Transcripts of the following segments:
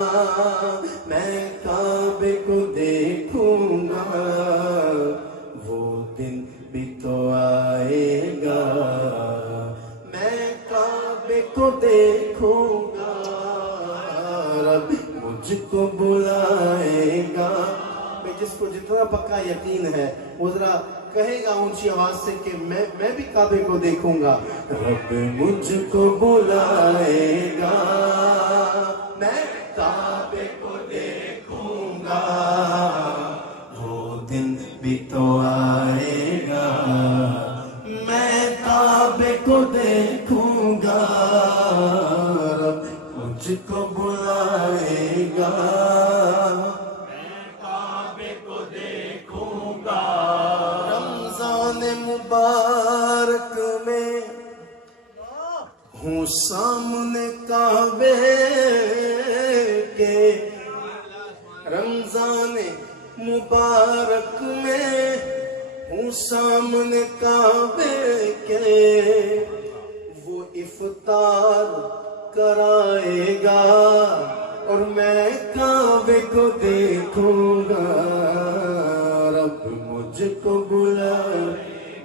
میں کعبے کو دیکھوں گا، وہ دن بھی تو آئے گا، میں کعبے کو دیکھوں گا، رب مجھ کو بلائے گا۔ میں جس کو جتنا پکا یقین ہے وہ ذرا کہے گا اونچی آواز سے کہ میں بھی کعبے کو دیکھوں گا۔ رب مجھ کو بلائے گا، میں کعبے کو دیکھوں گا، وہ دن بھی تو آئے گا، میں کعبے کو دیکھوں گا، رب مجھ کو بلائے گا، میں کعبے کو دیکھوں گا۔ رمضان مبارک میں ہوں سامنے کعبے کے، رمضان مبارک میں ہوں سامنے کعبے کے، وہ افطار کرائے گا اور میں کعبے کو دیکھوں گا، رب مجھ کو بلائے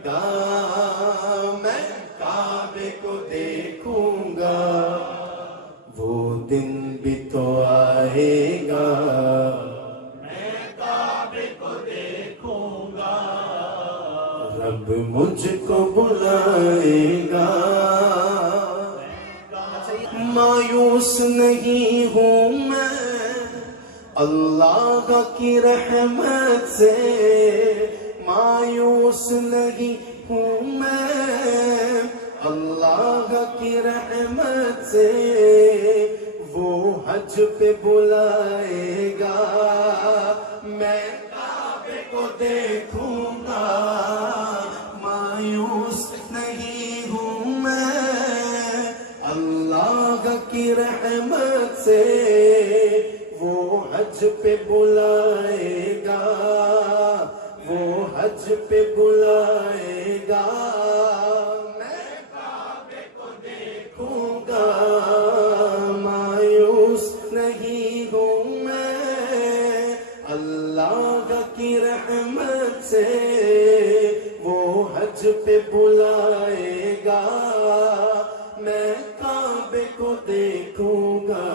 گا، میں کعبے کو دیکھوں گا، وہ دن بھی تو آئے گا، میں کعبے کو دیکھوں گا، رب مجھ کو بلائے گا۔ مایوس نہیں ہوں میں اللہ کی رحمت سے، مایوس نہیں ہوں میں اللہ کی رحمت سے، وہ حج پہ بلائے گا، میں کعبے کو دیکھوں گا، مایوس نہیں ہوں میں اللہ کی رحمت سے، وہ حج پہ بلائے گا، وہ حج پہ بلائے گا، میں کعبے کو دیکھوں گا، مایوس نہیں ہوں میں اللہ کی رحمت سے، وہ حج پہ بلائے گا، میں کعبے کو دیکھوں گا،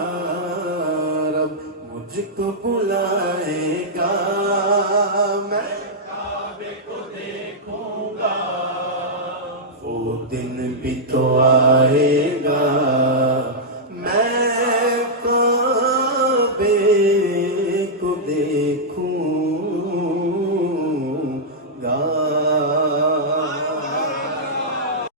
رب مجھ کو بلائے گا، میں کعبے کو دیکھوں گا، وہ دن بھی تو آئے گا۔